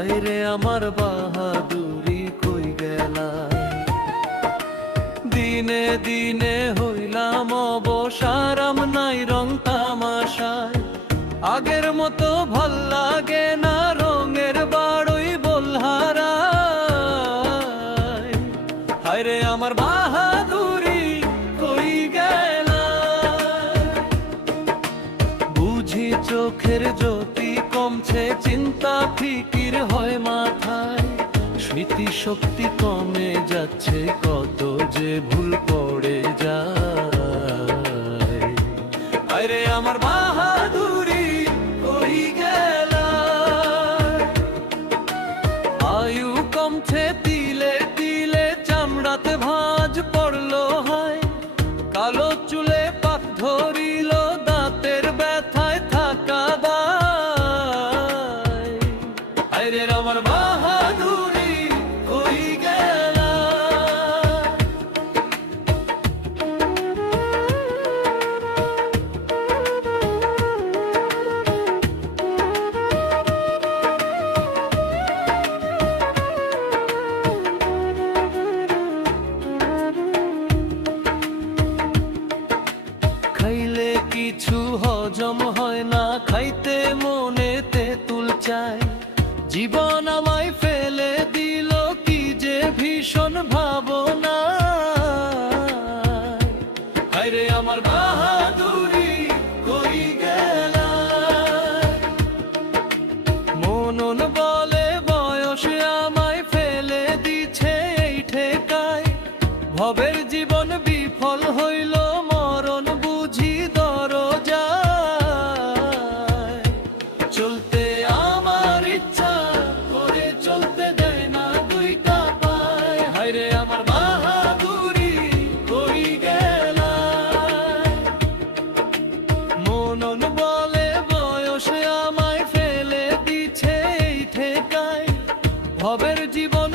হায়রে আমার বাহাদুরি কই গেলা, দিনে দিনে হইলাম অবসারাম নাই রং তামাশায়, আগের মতো ভাল লাগে না রঙের বাড়ই বলহারায়। হায়রে আমার বাহাদুরি কই গেলা, বুঝি চোখের জ্যোতি কমছে, চিন্তা ফিকির হয় মাথায়, স্মৃতি শক্তি কমে যাচ্ছে, কত যে ভুল পড়ে যায়। আরে আমার বাহাদুরি কই গেলা, আয়ু কমছে তিলে তিলে, চামড়াতে ভাঁজ পড়লো হয়, কালো চুলে পাক ধরিল, দাঁতের ব্যথায় থাকা দায়। আরে আমার বাহাদুরি কই গেলা, খাইলে কিছু হজম হয় না, খাইতে মনে তেঁতুল চায়, জীবন আমায় ফেলে দিল কি যে ভীষণ ভাবনা। হায়রে আমার বাহাদুরি কই গেলা, মনন বলে বয়স আমায় ফেলে দিছে এই ঠেকায়, ভবের জীবন বিফল হইল, মরণ বুঝি দরজায়। চলতে আমার ইচ্ছা করে, চলতে দেয় না দুইটা পায়। হায়রে আমার বাহাদুরি কই গেলা, মনন বলে বয়স আমায় ফেলে দিছে এই ঠেকায়, ভবের জীবন